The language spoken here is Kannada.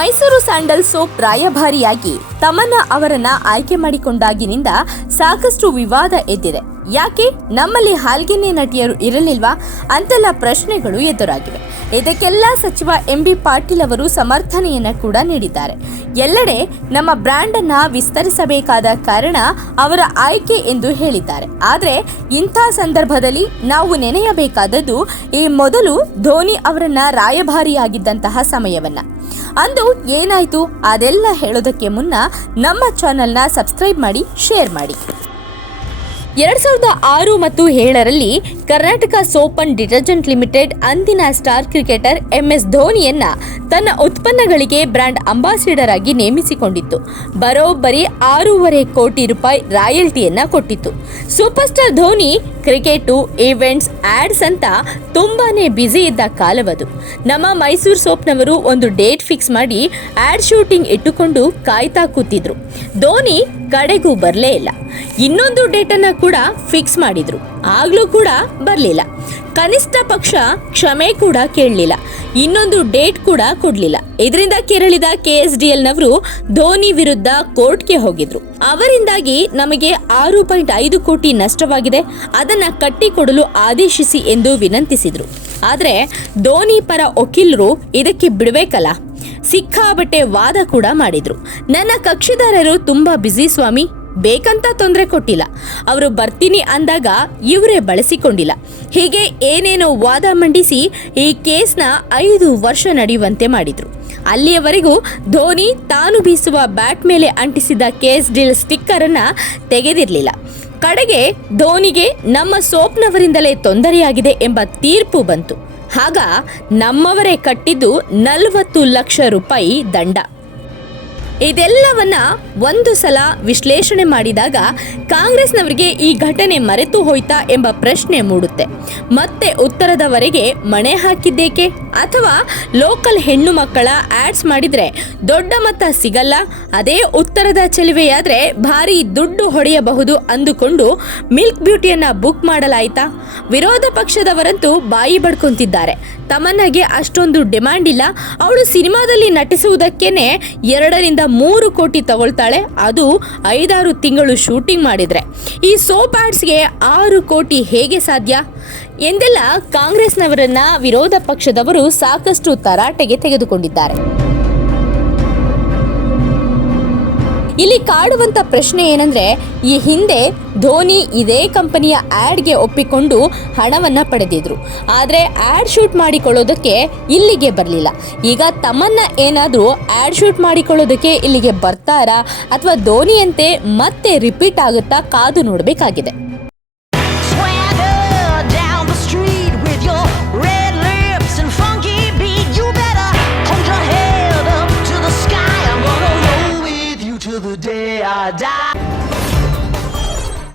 ಮೈಸೂರು ಸ್ಯಾಂಡಲ್ ಸೋಪ್ ರಾಯಭಾರಿಯಾಗಿ ತಮನ್ನಾ ಅವರನ್ನ ಆಯ್ಕೆ ಮಾಡಿಕೊಂಡಾಗಿನಿಂದ ಸಾಕಷ್ಟು ವಿವಾದ ಎದ್ದಿದೆ. ಯಾಕೆ ನಮ್ಮಲ್ಲಿ ಹಾಲ್ಗೆನ್ನೆ ನಟಿಯರು ಇರಲಿಲ್ವಾ ಅಂತೆಲ್ಲ ಪ್ರಶ್ನೆಗಳು ಎದುರಾಗಿವೆ. ಇದಕ್ಕೆಲ್ಲ ಸಚಿವ ಎಂಬಿ ಪಾಟೀಲ್ ಅವರು ಸಮರ್ಥನೆಯನ್ನ ಕೂಡ ನೀಡಿದ್ದಾರೆ. ಎಲ್ಲೆಡೆ ನಮ್ಮ ಬ್ರ್ಯಾಂಡ್ ಅನ್ನ ವಿಸ್ತರಿಸಬೇಕಾದ ಕಾರಣ ಅವರ ಆಯ್ಕೆ ಎಂದು ಹೇಳಿದ್ದಾರೆ. ಆದರೆ ಇಂಥ ಸಂದರ್ಭದಲ್ಲಿ ನಾವು ನೆನೆಯಬೇಕಾದದ್ದು ಈ ಮೊದಲು ಧೋನಿ ಅವರನ್ನ ರಾಯಭಾರಿಯಾಗಿದ್ದಂತಹ ಸಮಯವನ್ನ. ಅಂದು ಏನಾಯ್ತು ಅದೆಲ್ಲ ಹೇಳೋದಕ್ಕೆ ಮುನ್ನ ನಮ್ಮ ಚಾನೆಲ್ನ ಸಬ್ಸ್ಕ್ರೈಬ್ ಮಾಡಿ, ಶೇರ್ ಮಾಡಿ. 2006 ಮತ್ತು 2007ರಲ್ಲಿ Karnataka soap and detergent limited ಅಂದಿನ ಸ್ಟಾರ್ ಕ್ರಿಕೆಟರ್ MS ಧೋನಿಯನ್ನ ತನ್ನ ಉತ್ಪನ್ನಗಳಿಗೆ ಬ್ರ್ಯಾಂಡ್ ಅಂಬಾಸಿಡರ್ ಆಗಿ ನೇಮಿಸಿಕೊಂಡಿತ್ತು. ಬರೋಬ್ಬರಿ 6.5 ಕೋಟಿ ರೂಪಾಯಿ ರಾಯಲ್ಟಿಯನ್ನ ಕೊಟ್ಟಿತ್ತು. Super star Dhoni cricket, events, ads ಅಂತ ತುಂಬಾನೇ ಬ್ಯುಸಿ ಇದ್ದ ಕಾಲವದು. ನಮ್ಮ ಮೈಸೂರು ಸೋಪ್ನವರು ಒಂದು ಡೇಟ್ ಫಿಕ್ಸ್ ಮಾಡಿ ಆಡ್ ಶೂಟಿಂಗ್ ಇಟ್ಟುಕೊಂಡು ಕಾಯ್ತಾ ಕೂತಿದ್ರು. ಧೋನಿ ಕಡೆಗೂ ಬರಲೇ ಇಲ್ಲ. ಇನ್ನೊಂದು ಡೇಟನ್ನ ಕೂಡ ಫಿಕ್ಸ್ ಮಾಡಿದ್ರು, ಆಗ್ಲೂ ಕೂಡ ಬರಲಿಲ್ಲ. ಕನಿಷ್ಠ ಪಕ್ಷ ಕ್ಷಮೆ ಕೂಡ ಕೇಳಲಿಲ್ಲ, ಇನ್ನೊಂದು ಡೇಟ್ ಕೂಡ ಕೊಡ್ಲಿಲ್ಲ. ಇದರಿಂದ ಕೆರಳಿದ KSDL ನವರು ಧೋನಿ ವಿರುದ್ಧ ಕೋರ್ಟ್ಗೆ ಹೋಗಿದ್ರು. ಅವರಿಂದಾಗಿ ನಮಗೆ 6.5 ಕೋಟಿ ನಷ್ಟವಾಗಿದೆ, ಅದನ್ನ ಕಟ್ಟಿಕೊಡಲು ಆದೇಶಿಸಿ ಎಂದು ವಿನಂತಿಸಿದ್ರು. ಆದ್ರೆ ಧೋನಿ ಪರ ವಕೀಲರು ಇದಕ್ಕೆ ಬಿಡಬೇಕಲ್ಲ, ಸಿಕ್ಕಾಬಟ್ಟೆ ವಾದ ಕೂಡ ಮಾಡಿದ್ರು. ನನ್ನ ಕಕ್ಷಿದಾರರು ತುಂಬಾ ಬ್ಯುಸಿ ಸ್ವಾಮಿ, ಬೇಕಂತ ತೊಂದರೆ ಕೊಟ್ಟಿಲ್ಲ, ಅವರು ಬರ್ತೀನಿ ಅಂದಾಗ ಇವರೇ ಬಳಸಿಕೊಂಡಿಲ್ಲ, ಹೀಗೆ ಏನೇನೋ ವಾದ ಮಂಡಿಸಿ ಈ ಕೇಸ್ನ 5 ವರ್ಷ ನಡೆಯುವಂತೆ ಮಾಡಿದ್ರು. ಅಲ್ಲಿಯವರೆಗೂ ಧೋನಿ ತಾನು ಬೀಸುವ ಬ್ಯಾಟ್ ಮೇಲೆ ಅಂಟಿಸಿದ KSDL ಸ್ಟಿಕ್ಕರ್ ಅನ್ನ ತೆಗೆದಿರಲಿಲ್ಲ. ಕಡೆಗೆ ಧೋನಿಗೆ ನಮ್ಮ ಸೋಪ್ನವರಿಂದಲೇ ತೊಂದರೆಯಾಗಿದೆ ಎಂಬ ತೀರ್ಪು ಬಂತು. ಆಗ ನಮ್ಮವರೇ ಕಟ್ಟಿದ್ದು 40 ಲಕ್ಷ ರೂಪಾಯಿ ದಂಡ. ಇದೆಲ್ಲವನ್ನ ಒಂದು ಸಲ ವಿಶ್ಲೇಷಣೆ ಮಾಡಿದಾಗ ಕಾಂಗ್ರೆಸ್ನವರಿಗೆ ಈ ಘಟನೆ ಮರೆತು ಹೋಯ್ತಾ ಎಂಬ ಪ್ರಶ್ನೆ ಮೂಡುತ್ತೆ. ಮತ್ತೆ ಉತ್ತರದವರೆಗೆ ಮಣೆ ಹಾಕಿದ್ದೇಕೆ? ಅಥವಾ ಲೋಕಲ್ ಹೆಣ್ಣು ಮಕ್ಕಳ ಆಡ್ಸ್ ಮಾಡಿದ್ರೆ ದೊಡ್ಡ ಮೊತ್ತ ಸಿಗಲ್ಲ, ಅದೇ ಉತ್ತರದ ಚೆಲುವೆಯಾದ್ರೆ ಭಾರಿ ದುಡ್ಡು ಹೊಡೆಯಬಹುದು ಅಂದುಕೊಂಡು ಮಿಲ್ಕ್ ಬ್ಯೂಟಿಯನ್ನ ಬುಕ್ ಮಾಡಲಾಯ್ತಾ? ವಿರೋಧ ಪಕ್ಷದವರಂತೂ ಬಾಯಿ ಬಡ್ಕೊಂತಿದ್ದಾರೆ. ತಮನ್ನಾಗೆ ಅಷ್ಟೊಂದು ಡಿಮ್ಯಾಂಡ್ ಇಲ್ಲ, ಅವಳು ಸಿನಿಮಾದಲ್ಲಿ ನಟಿಸುವುದಕ್ಕೇನೆ 2-3 ಕೋಟಿ ತಗೊಳ್ತಾಳೆ, ಅದು 5-6 ತಿಂಗಳು ಶೂಟಿಂಗ್ ಮಾಡಿದ್ರೆ. ಈ ಸೋಪ್ ಆಡ್ಸ್ಗೆ 6 ಕೋಟಿ ಹೇಗೆ ಸಾಧ್ಯ ಎಂದೆಲ್ಲ ಕಾಂಗ್ರೆಸ್ನವರನ್ನ ವಿರೋಧ ಪಕ್ಷದವರು ಸಾಕಷ್ಟು ತರಾಟೆಗೆ ತೆಗೆದುಕೊಂಡಿದ್ದಾರೆ. ಇಲ್ಲಿ ಕಾಡುವಂತ ಪ್ರಶ್ನೆ ಏನಂದ್ರೆ, ಈ ಹಿಂದೆ ಧೋನಿ ಇದೇ ಕಂಪನಿಯ ಆಡ್ಗೆ ಒಪ್ಪಿಕೊಂಡು ಹಣವನ್ನ ಪಡೆದಿದ್ರು. ಆದ್ರೆ ಆಡ್ ಶೂಟ್ ಮಾಡಿಕೊಳ್ಳೋದಕ್ಕೆ ಇಲ್ಲಿಗೆ ಬರಲಿಲ್ಲ. ಈಗ ತಮನ್ನಾ ಏನಾದ್ರೂ ಆಡ್ ಶೂಟ್ ಮಾಡಿಕೊಳ್ಳೋದಕ್ಕೆ ಇಲ್ಲಿಗೆ ಬರ್ತಾರಾ ಅಥವಾ ಧೋನಿಯಂತೆ ಮತ್ತೆ ರಿಪೀಟ್ ಆಗುತ್ತಾ ಕಾದು ನೋಡಬೇಕಾಗಿದೆ.